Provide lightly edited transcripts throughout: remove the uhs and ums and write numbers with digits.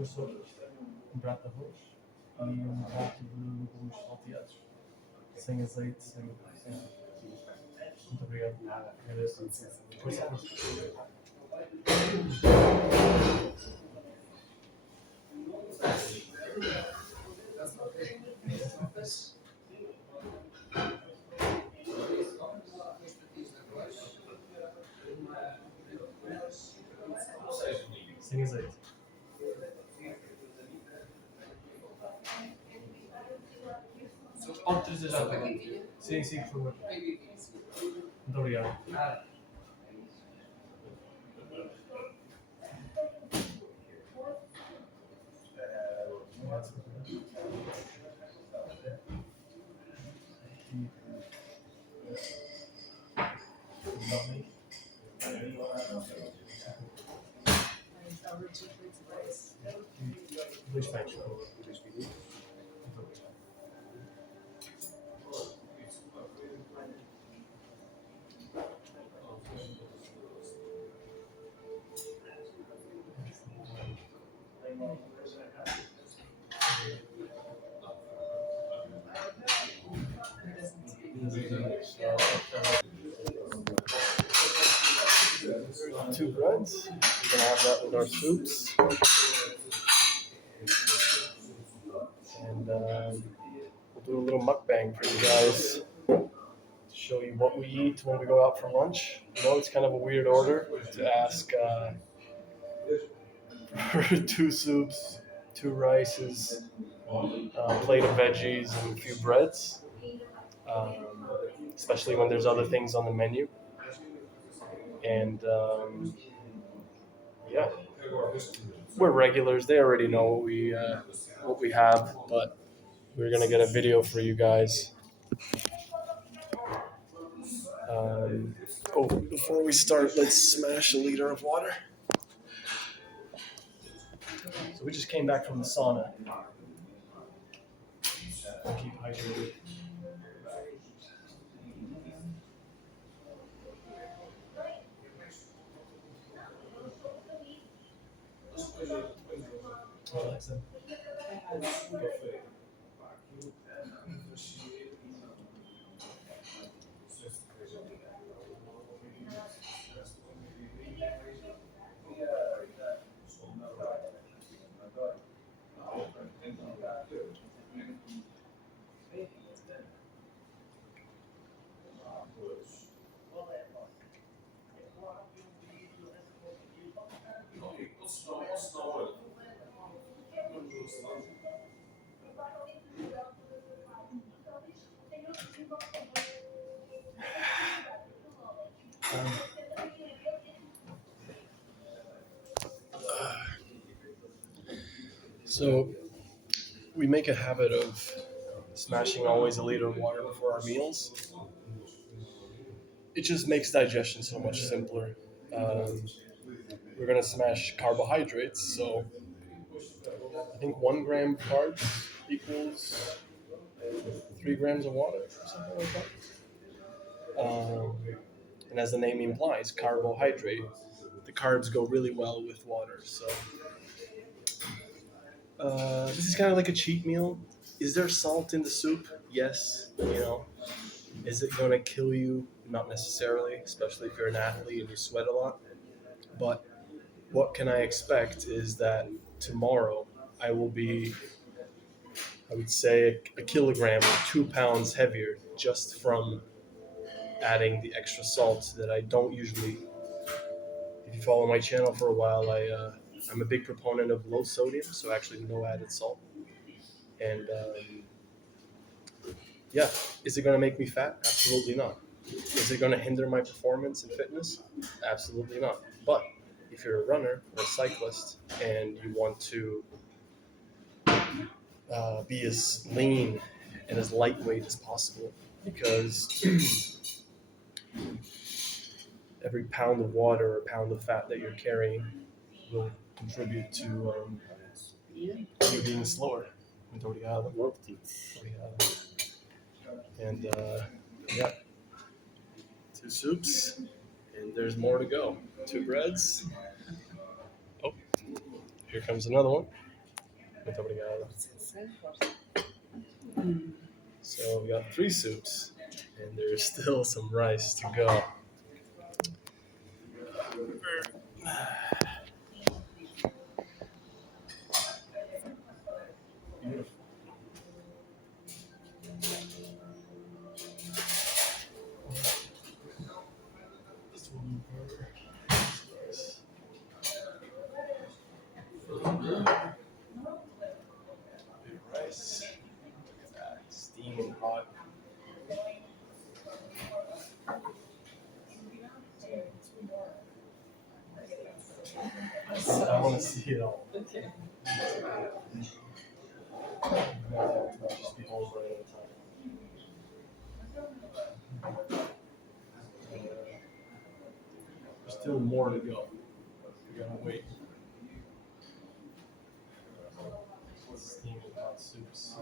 duas sopas, prato de arroz e prato de legumes salteados. Sem azeite, sem. Muito obrigado. Agradeço. Força, força. Sem azeite. Pode trazer já, tá? Sim, sim, por favor. Muito obrigado. Dois pães, por favor. Muito obrigado. Two breads. We're gonna have that with our soups. And we'll do a little mukbang for you guys to show you what we eat when we go out for lunch. You know, it's kind of a weird order to ask for two soups, two rices, a plate of veggies, and a few breads. Especially when there's other things on the menu. And yeah, we're regulars. They already know what we have, but we're gonna get a video for you guys. Before we start, let's smash a liter of water. So we just came back from the sauna. Keep hydrated. Alexa. So we make a habit of smashing always a liter of water before our meals. It just makes digestion so much simpler. We're gonna smash carbohydrates, so I think 1 gram of carbs equals 3 grams of water, or something like that. And as the name implies, carbohydrate, the carbs go really well with water. So this is kind of like a cheat meal. Is there salt in the soup? Yes. Is it going to kill you? Not necessarily, especially if you're an athlete and you sweat a lot. But what can I expect is that tomorrow I will be, I would say, a kilogram or 2 pounds heavier just from adding the extra salt that I don't usually. If you follow my channel for a while, I'm a big proponent of low sodium, so actually no added salt. And yeah, is it going to make me fat? Absolutely not. Is it going to hinder my performance and fitness? Absolutely not. But if you're a runner or a cyclist and you want to be as lean and as lightweight as possible, because every pound of water or pound of fat that you're carrying will contribute to you being slower. And yeah, 2 soups, and there's more to go. 2 breads. Oh, here comes another one. Muito obrigado. So we got 3 soups, and there's still some rice to go. Beautiful. Just one burger. Nice. Big rice. Look at that. Steaming hot. I want to see it all. Okay. Just be home right at a time. There's still more to go. We gotta wait. Steaming hot soups.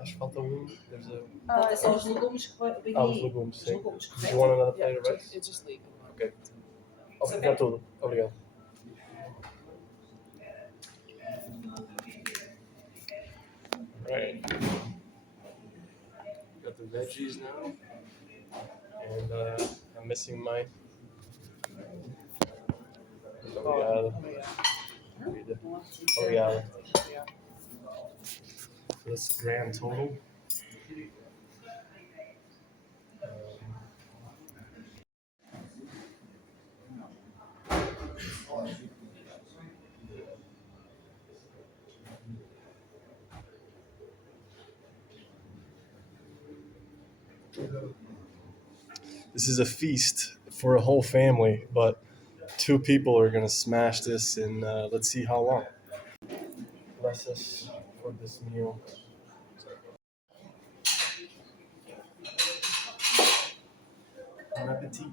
Acho que falta um. There's a. Falta só os legumes que vai vir Ah, os aí. legumes, Os sim. legumes, Do correto? you want another plate Yeah, of rice? eu just leave. Ok. Obrigado tudo. Obrigado. Right. Got the veggies now. And I'm missing my. Obrigado. Obrigado. So that's the grand total. This is a feast for a whole family, but 2 people are gonna smash this in let's see how long. Bless us for this meal. Bon appetit.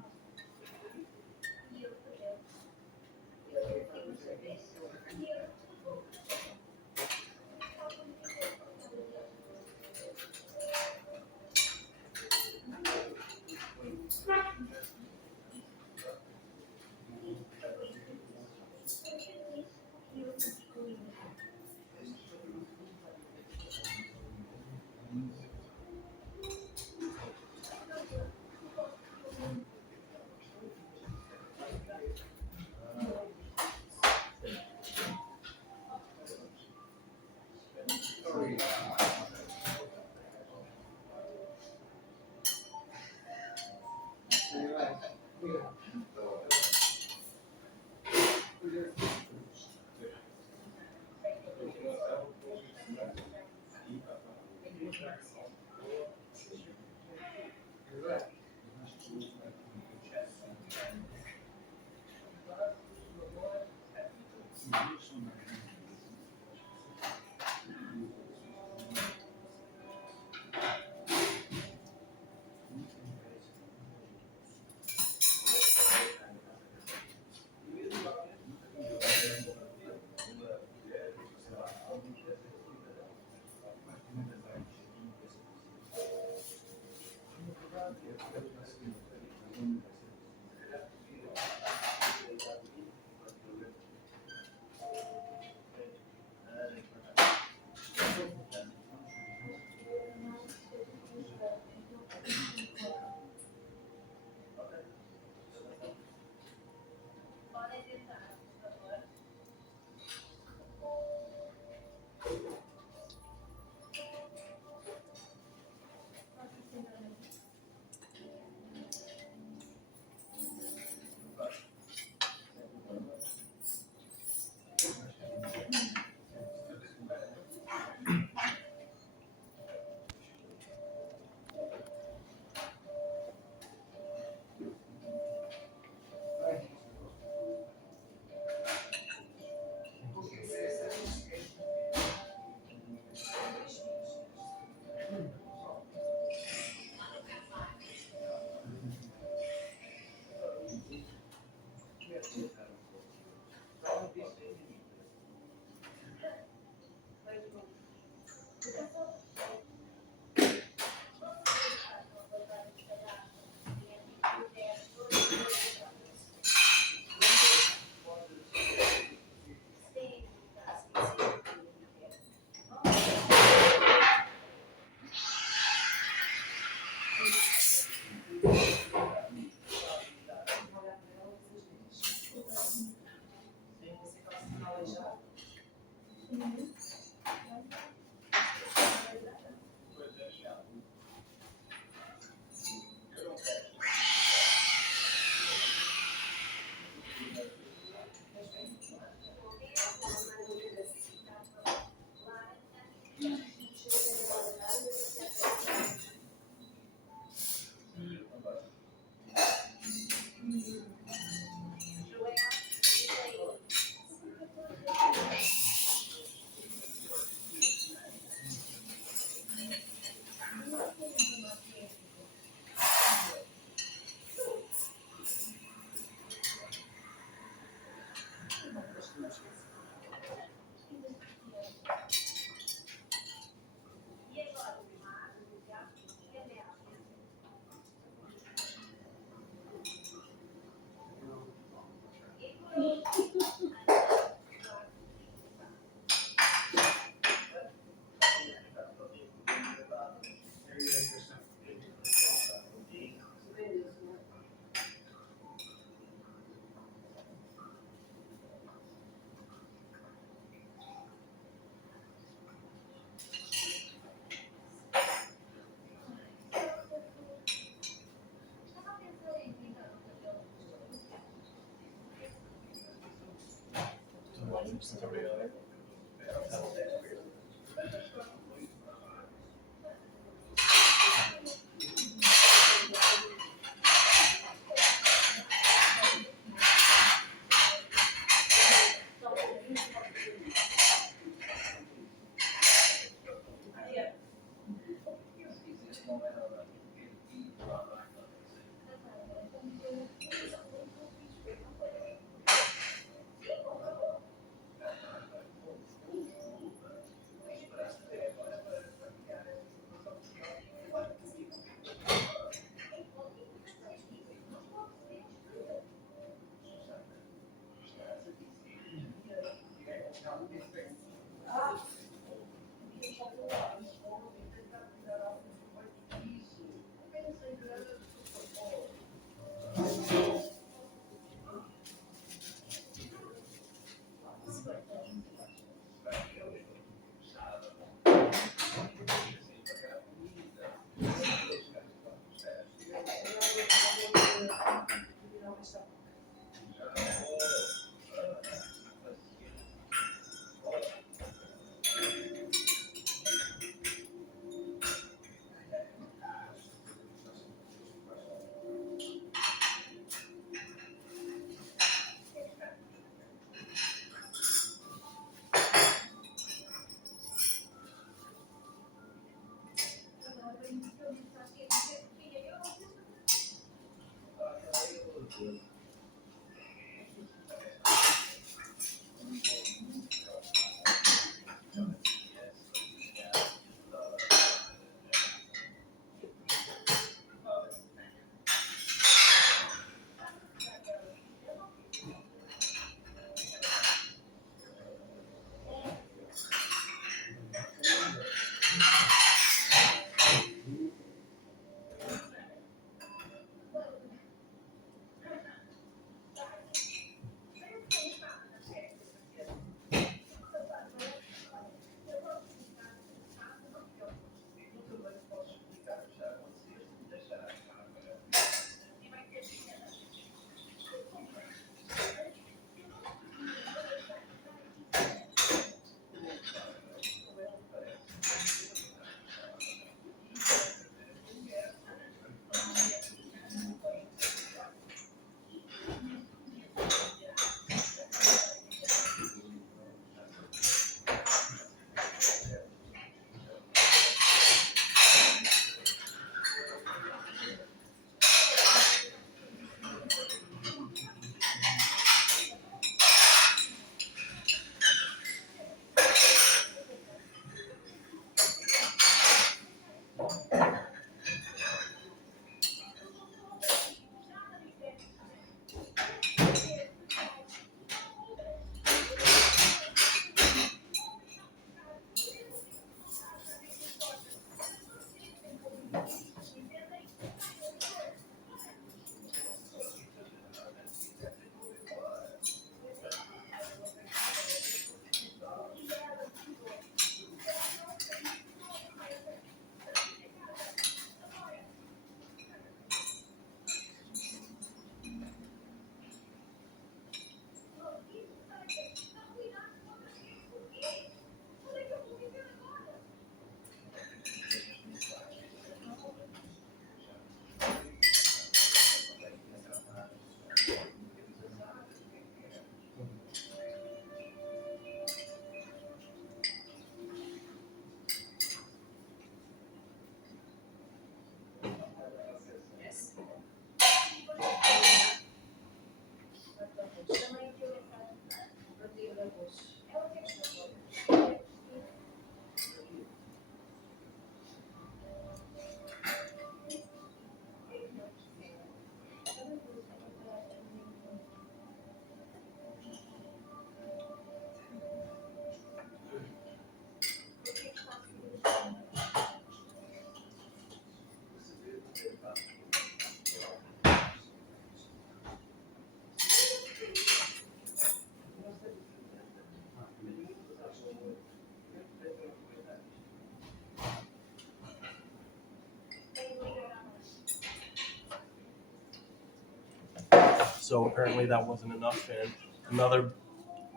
So apparently that wasn't enough, and another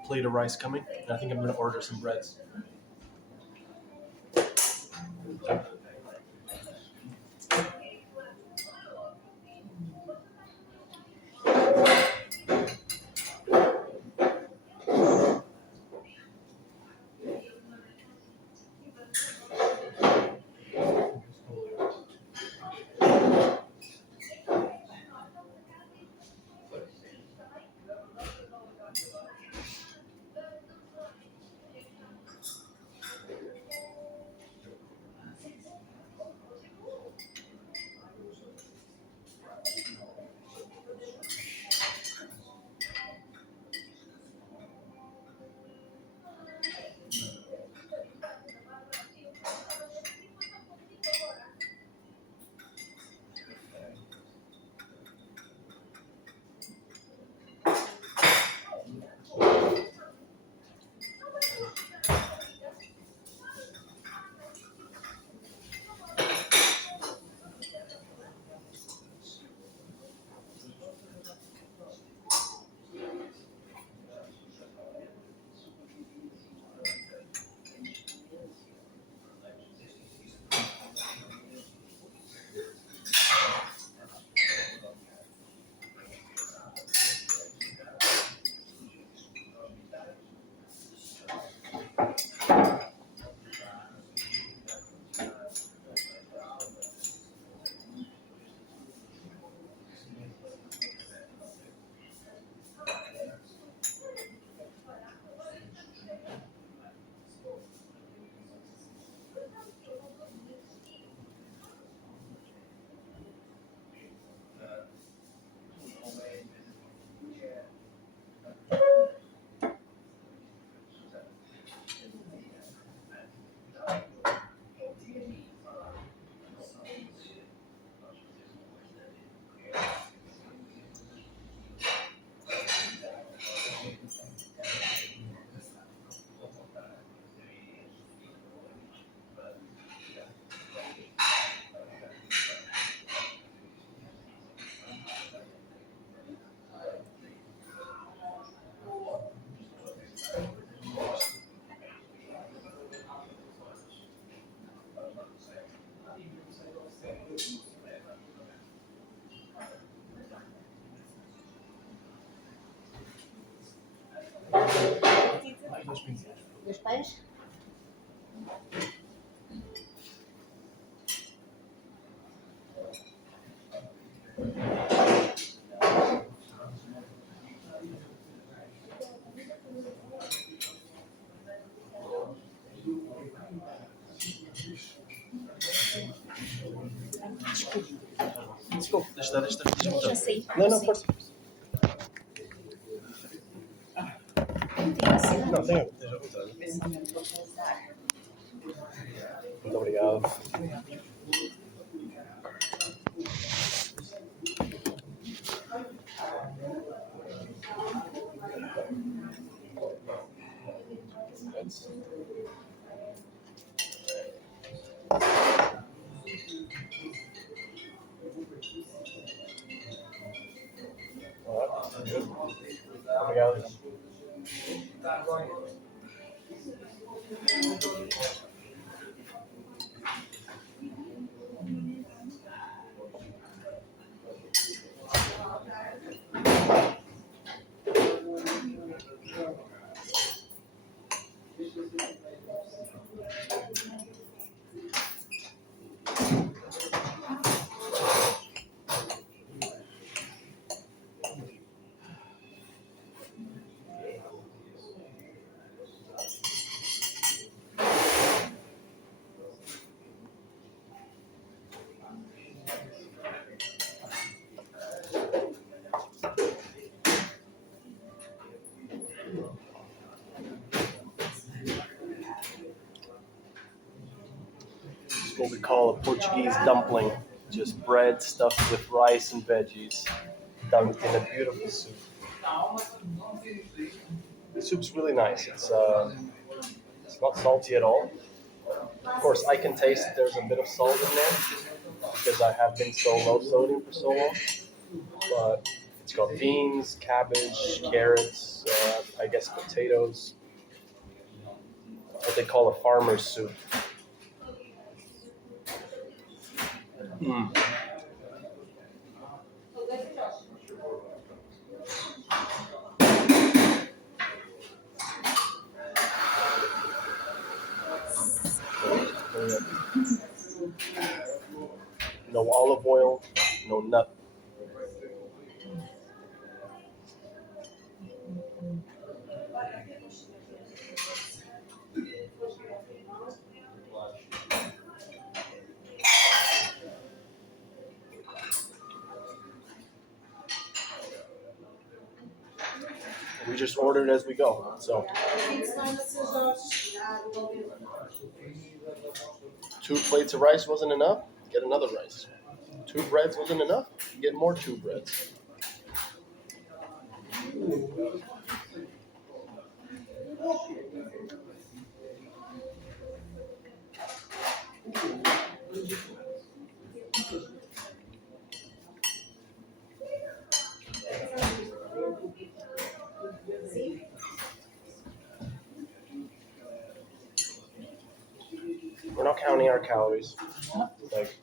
plate of rice coming. And I think I'm gonna order some breads. Dos pães? Desculpa, deixa Já sei. Não, já não, sei. força. Não tem necessidade. Não, tenho, esteja à vontade. Muito obrigado. Obrigado. It's what we call a Portuguese dumpling. Just bread stuffed with rice and veggies, dunked in a beautiful soup. The soup's really nice. It's not salty at all. Of course, I can taste that there's a bit of salt in there because I have been so low sodium for so long. But It's got beans, cabbage, carrots, I guess potatoes. What they call a farmer's soup. Mm. No olive oil, no nut. We just ordered as we go. So 2 plates of rice wasn't enough, get another rice. 2 breads wasn't enough, get more 2 breads. We're not counting our calories. Like,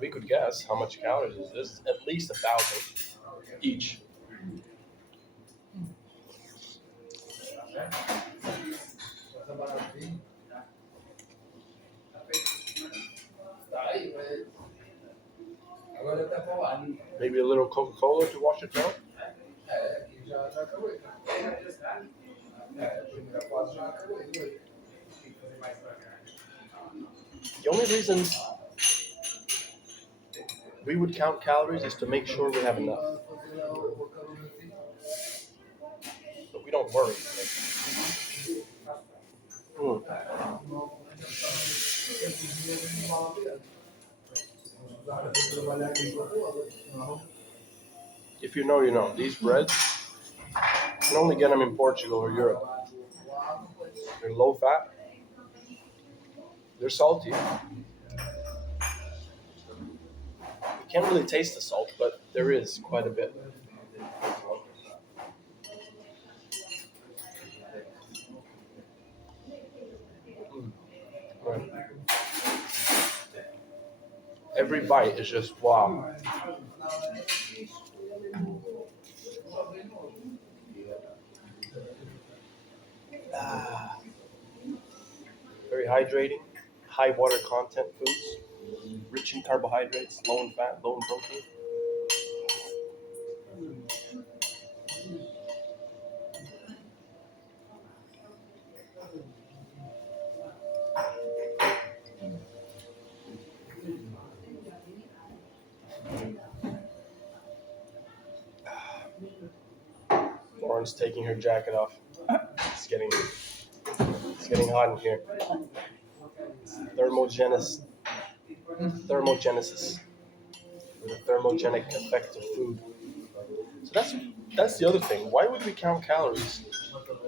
we could guess how much calories is this. At least 1,000 each. Maybe a little Coca-Cola to wash it down. The only reason we would count calories is to make sure we have enough. But we don't worry. If you know, you know. These breads, you can only get them in Portugal or Europe. They're low fat. They're salty. You can't really taste the salt, but there is quite a bit. Right. Every bite is just wow. Very hydrating, high water content foods, rich in carbohydrates, low in fat, low in protein. Lauren's taking her jacket off. It's getting hot in here. Thermogenesis. The thermogenic effect of food. So that's the other thing. Why would we count calories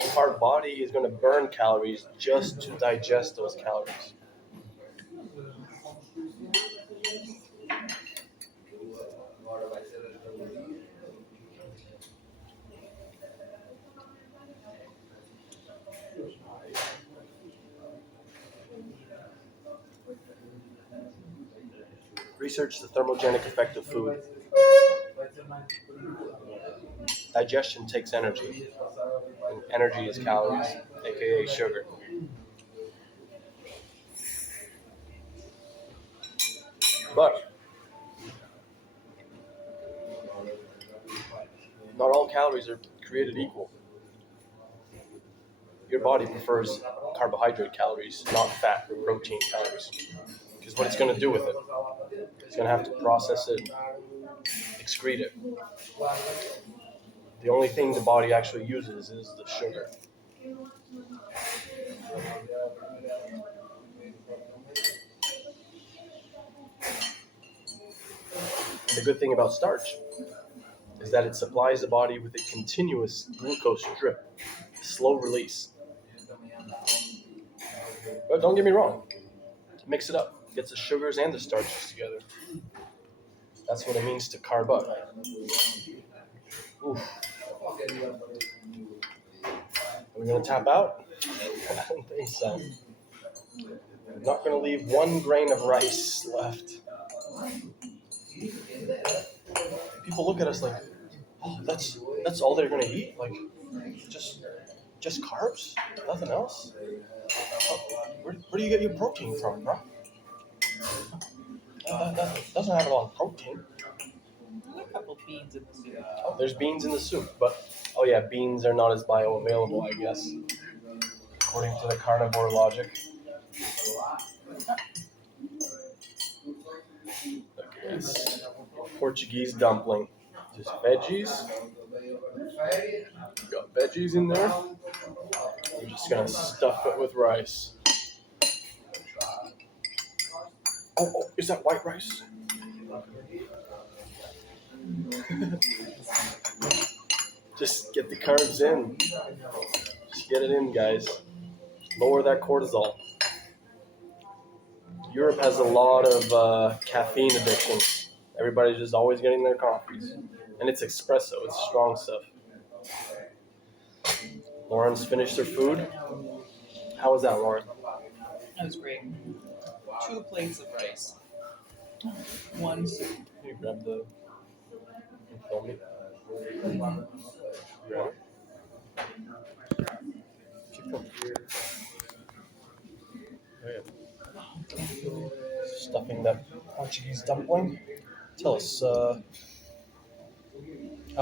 if our body is going to burn calories just to digest those calories? Research the thermogenic effect of food. Digestion takes energy, and energy is calories, aka sugar. But not all calories are created equal. Your body prefers carbohydrate calories, not fat or protein calories. Because what it's going to do with it, it's going to have to process it, excrete it. The only thing the body actually uses is the sugar. The good thing about starch is that it supplies the body with a continuous glucose drip, slow release. But don't get me wrong, mix it up, gets the sugars and the starches together. That's what it means to carb up. Oof. Are we gonna tap out? I don't think so. I'm not gonna leave one grain of rice left. People look at us like, oh, that's all they're gonna eat? Like, just carbs? Nothing else? Where do you get your protein from, bro? That doesn't have a lot of protein. There's a couple beans in the soup. Oh, there's beans in the soup, but oh yeah, beans are not as bioavailable, I guess, according to the carnivore logic. Look at this Portuguese dumpling, just veggies. Got veggies in there. We're just gonna stuff it with rice. Oh, is that white rice? Just get the carbs in. Just get it in, guys. Lower that cortisol. Europe has a lot of caffeine addiction. Everybody's just always getting their coffees. And it's espresso. It's strong stuff. Lauren's finished her food. How was that, Lauren? That was great. 2 plates of rice. 1 soup. Can you grab the... Film me? Grab it. Keep going. Oh, yeah. Stuffing that Portuguese dumpling. Tell us, how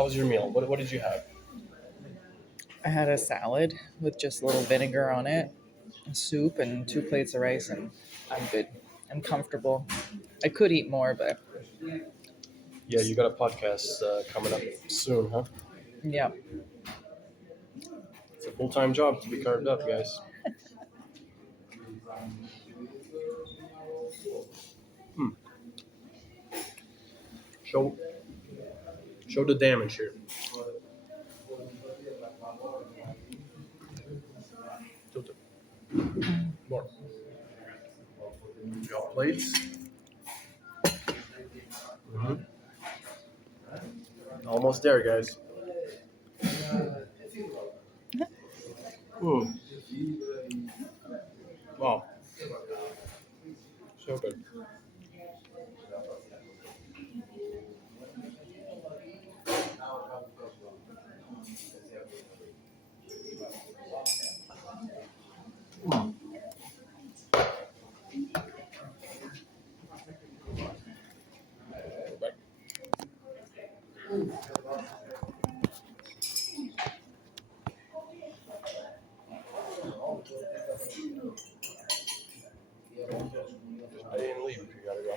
was your meal? What did you have? I had a salad with just a little vinegar on it, a soup, and 2 plates of rice, and I'm good. I'm comfortable. I could eat more, but Yeah, you got a podcast coming up soon, huh? yeah. It's a full-time job to be carved up, guys. Show the damage here. Tilt it. More. You got plates. Mm-hmm. Almost there, guys. Ooh. Wow. So good. I didn't leave. You gotta go.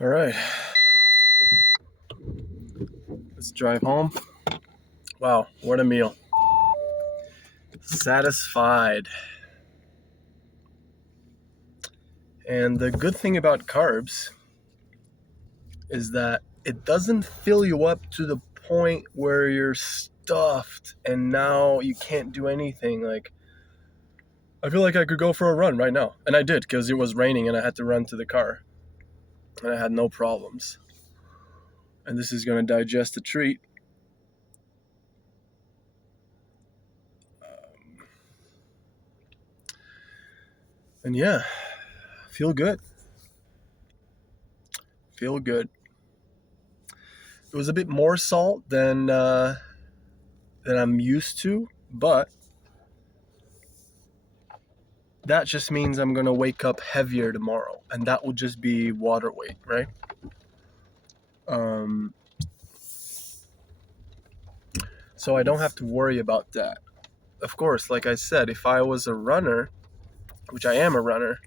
All right, let's drive home. Wow, what a meal. Satisfied. And the good thing about carbs is that it doesn't fill you up to the point where you're stuffed and now you can't do anything. Like, I feel like I could go for a run right now. And I did, because it was raining and I had to run to the car. And I had no problems. And this is going to digest a treat. And yeah, feel good. Feel good. It was a bit more salt than I'm used to, but that just means I'm going to wake up heavier tomorrow, and that will just be water weight, right? So I don't have to worry about that. Of course, like I said, if I was a runner, which I am a runner,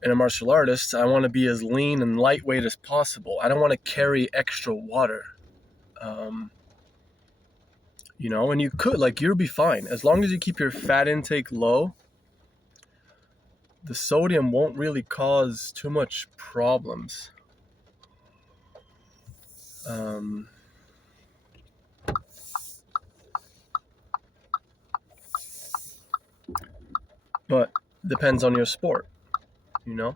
and a martial artist, I want to be as lean and lightweight as possible. I don't want to carry extra water. And you could, you'll be fine. As long as you keep your fat intake low, the sodium won't really cause too much problems. But depends on your sport, and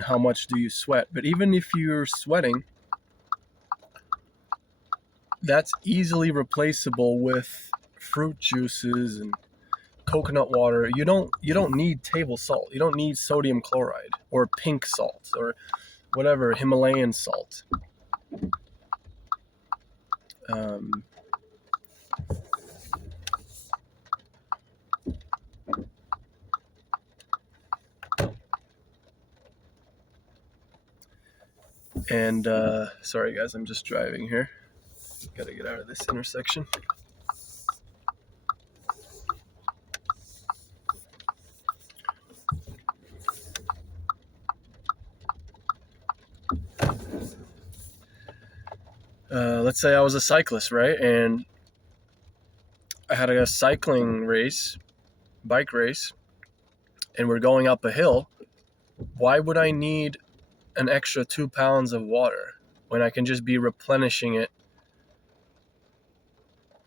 how much do you sweat. But even if you're sweating, that's easily replaceable with fruit juices and coconut water. You don't need table salt. You don't need sodium chloride or pink salt or whatever, Himalayan salt. And sorry guys, I'm just driving here. Gotta get out of this intersection. Let's say I was a cyclist, right? And I had a cycling race, bike race, and we're going up a hill. Why would I need an extra 2 pounds of water when I can just be replenishing it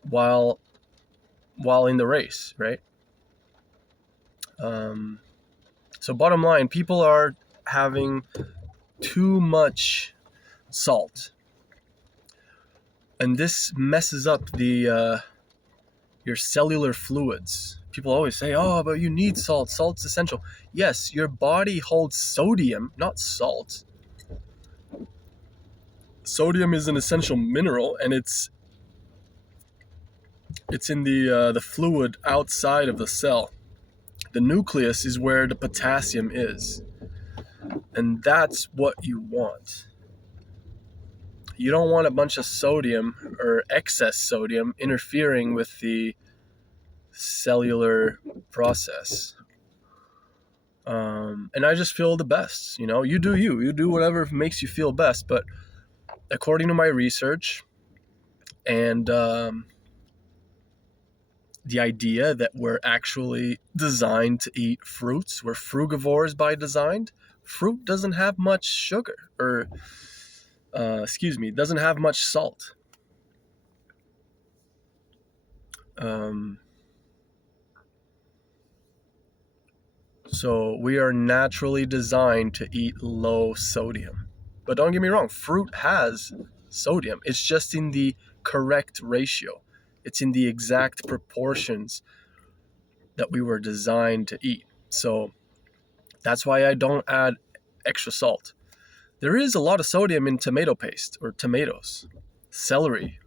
while in the race, right? So bottom line, people are having too much salt, and this messes up your cellular fluids. People always say, oh, but you need salt. Salt's essential. Yes, your body holds sodium, not salt. Sodium is an essential mineral, and it's in the fluid outside of the cell. The nucleus is where the potassium is, and that's what you want. You don't want a bunch of sodium or excess sodium interfering with the cellular process. And I just feel the best. You do you do whatever makes you feel best. But according to my research and the idea that we're actually designed to eat fruits, we're frugivores by design. Fruit doesn't have much sugar, or doesn't have much salt. So we are naturally designed to eat low sodium. But don't get me wrong, fruit has sodium. It's just in the correct ratio. It's in the exact proportions that we were designed to eat. So that's why I don't add extra salt. There is a lot of sodium in tomato paste or tomatoes, celery,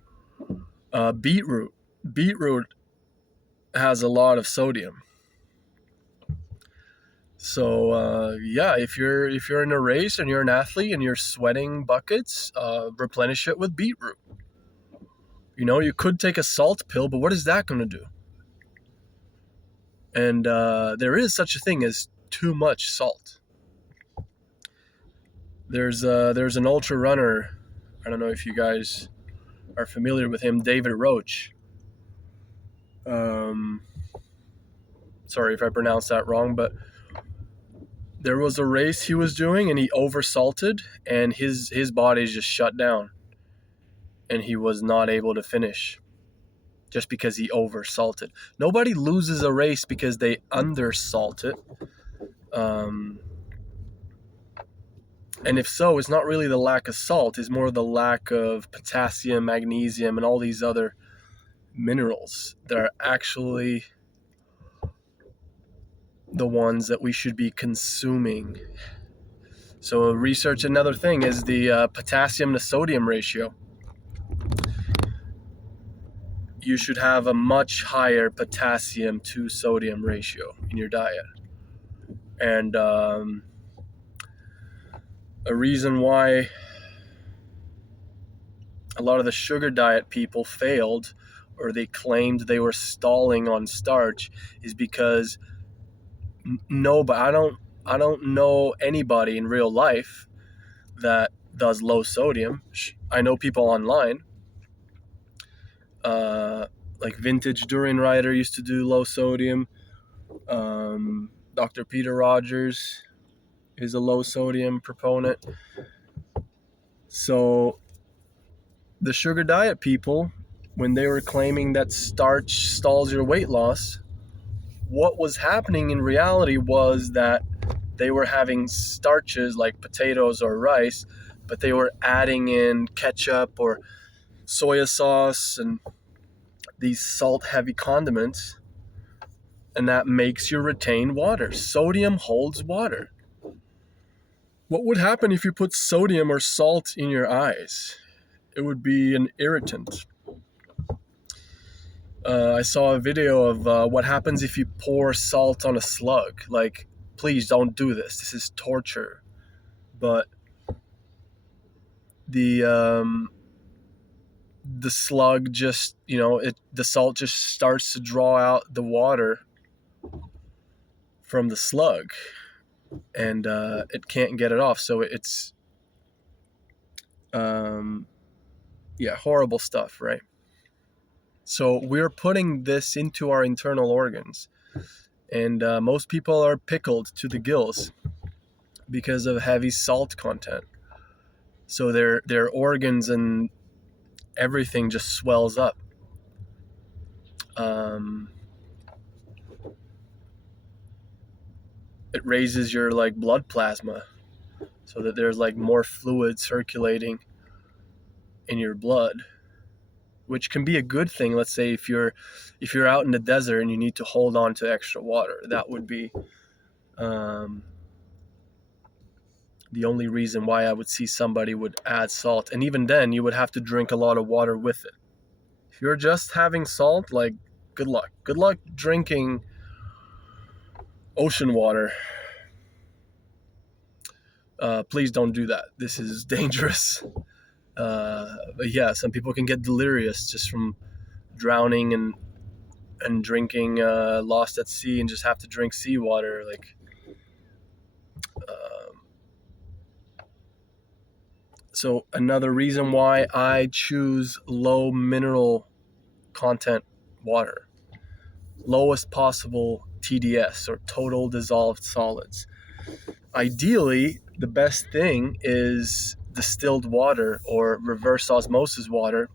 beetroot. Beetroot has a lot of sodium. So yeah, if you're in a race and you're an athlete and you're sweating buckets, replenish it with beetroot. You could take a salt pill, but what is that going to do? And there is such a thing as too much salt. There's an ultra runner. I don't know if you guys are familiar with him, David Roach. Sorry if I pronounced that wrong, but there was a race he was doing and he oversalted and his body just shut down and he was not able to finish just because he oversalted. Nobody loses a race because they undersalt it. And if so, it's not really the lack of salt, it's more the lack of potassium, magnesium, and all these other minerals that are actually the ones that we should be consuming. So research another thing is the potassium to sodium ratio. You should have a much higher potassium to sodium ratio in your diet. And a reason why a lot of the sugar diet people failed or they claimed they were stalling on starch is because but I don't know anybody in real life that does low sodium. I know people online. Like Vintage Durian Rider used to do low sodium. Dr. Peter Rogers is a low sodium proponent. So the sugar diet people, when they were claiming that starch stalls your weight loss, what was happening in reality was that they were having starches like potatoes or rice, but they were adding in ketchup or soy sauce and these salt-heavy condiments, and that makes you retain water. Sodium holds water. What would happen if you put sodium or salt in your eyes? It would be an irritant. I saw a video of what happens if you pour salt on a slug. Like, please don't do this. This is torture. But the slug just, the salt just starts to draw out the water from the slug, and it can't get it off. So it's, horrible stuff, right? So we're putting this into our internal organs, and most people are pickled to the gills because of heavy salt content. So their organs and everything just swells up. It raises your blood plasma so that there's more fluid circulating in your blood, which can be a good thing. Let's say if you're out in the desert and you need to hold on to extra water, that would be the only reason why I would see somebody would add salt. And even then, you would have to drink a lot of water with it. If you're just having salt, good luck. Good luck drinking ocean water. Please don't do that. This is dangerous. But yeah, some people can get delirious just from drowning and drinking Lost at Sea and just have to drink seawater. So another reason why I choose low mineral content water, lowest possible TDS or total dissolved solids. Ideally, the best thing is distilled water or reverse osmosis water,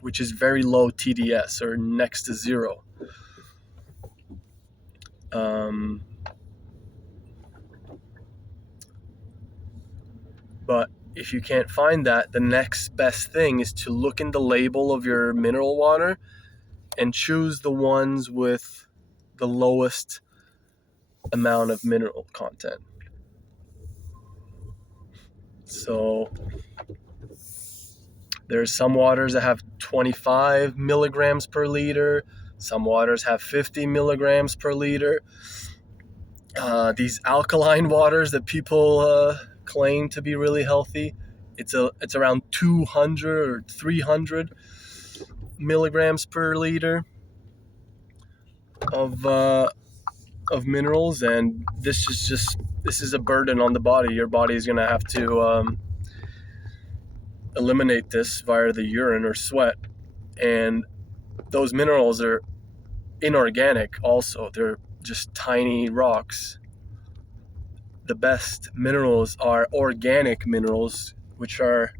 which is very low TDS or next to zero. But if you can't find that, the next best thing is to look in the label of your mineral water and choose the ones with the lowest amount of mineral content. So there's some waters that have 25 milligrams per liter. Some waters have 50 milligrams per liter. These alkaline waters that people claim to be really healthy, it's around 200 or 300 milligrams per liter of minerals, and this is a burden on the body. Your body is going to have to eliminate this via the urine or sweat, and those minerals are inorganic also. They're just tiny rocks. The best minerals are organic minerals, which are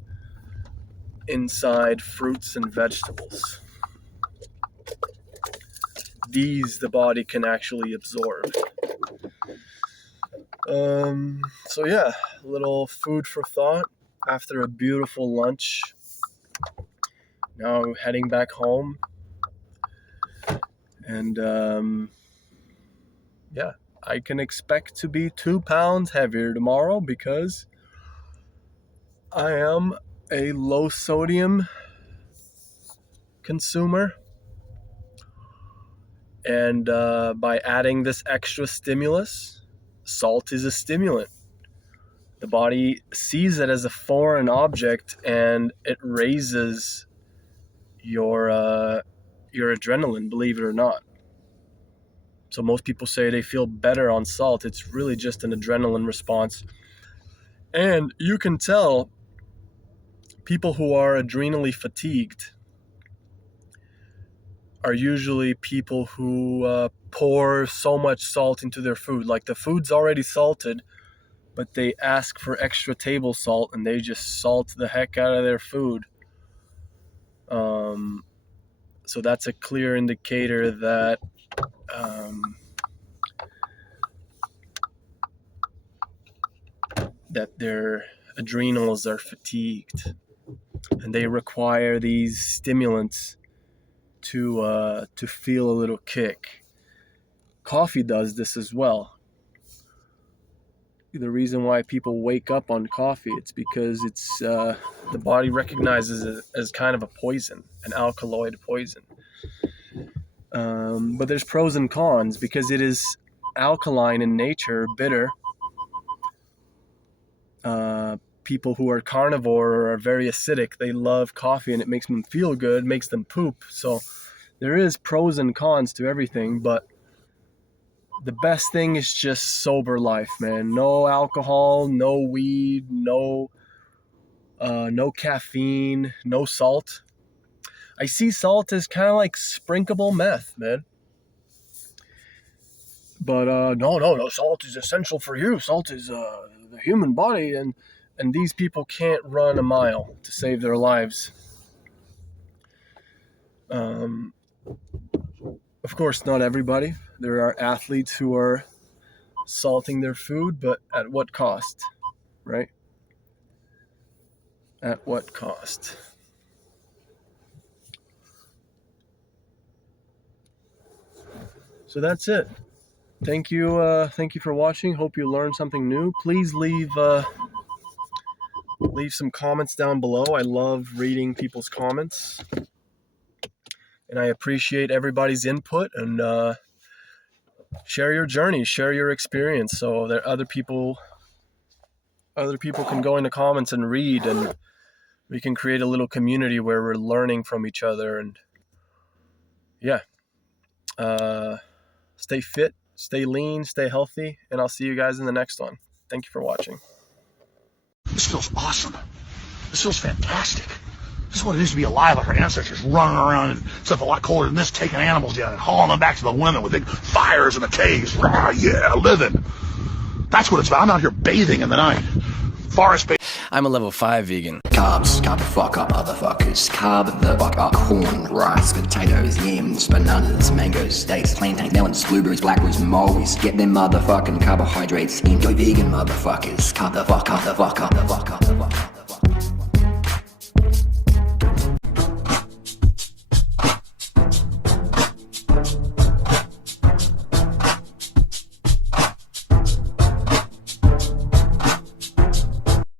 inside fruits and vegetables. These the body can actually absorb. So yeah, a little food for thought after a beautiful lunch. Now heading back home. And yeah, I can expect to be 2 pounds heavier tomorrow because I am a low sodium consumer. And by adding this extra stimulus, salt is a stimulant. The body sees it as a foreign object, and it raises your adrenaline, believe it or not. So most people say they feel better on salt. It's really just an adrenaline response. And you can tell people who are adrenally fatigued are usually people who pour so much salt into their food. Like the food's already salted, but they ask for extra table salt and they just salt the heck out of their food. So that's a clear indicator that that their adrenals are fatigued, and they require these stimulants to feel a little kick. Coffee does this as well. The reason why people wake up on coffee, it's because it's the body recognizes it as kind of a poison, an alkaloid poison. But there's pros and cons because it is alkaline in nature, bitter. People who are carnivore or are very acidic, they love coffee and it makes them feel good, makes them poop. So there is pros and cons to everything, but the best thing is just sober life, man. No alcohol, no weed, no caffeine, no salt. I see salt as kind of like sprinkable meth, man. But no, salt is essential for you. Salt is the human body, and these people can't run a mile to save their lives. Of course, not everybody. There are athletes who are salting their food, but at what cost, right? At what cost? So that's it. Thank you for watching. Hope you learned something new. Please leave some comments down below. I love reading people's comments, and I appreciate everybody's input. And share your journey, share your experience, so that other people can go in the comments and read, and we can create a little community where we're learning from each other. And yeah, stay fit, stay lean, stay healthy, and I'll see you guys in the next one. Thank you for watching. This feels awesome. This feels fantastic. This is what it is to be alive, like our ancestors running around and stuff a lot colder than this, taking animals down and hauling them back to the women with big fires in the caves. Rah, yeah, living. That's what it's about. I'm out here bathing in the night. Forest bathing. I'm a level 5 vegan. Carbs, carb the fuck up, motherfuckers. Carb the fuck up. Corn, rice, potatoes, yams, bananas, mangoes, dates, plantains, melons, blueberries, blackberries, mulberries. Get them motherfucking carbohydrates in. Go vegan, motherfuckers. Carb the fuck up, the fuck up, the fuck up, the fuck up.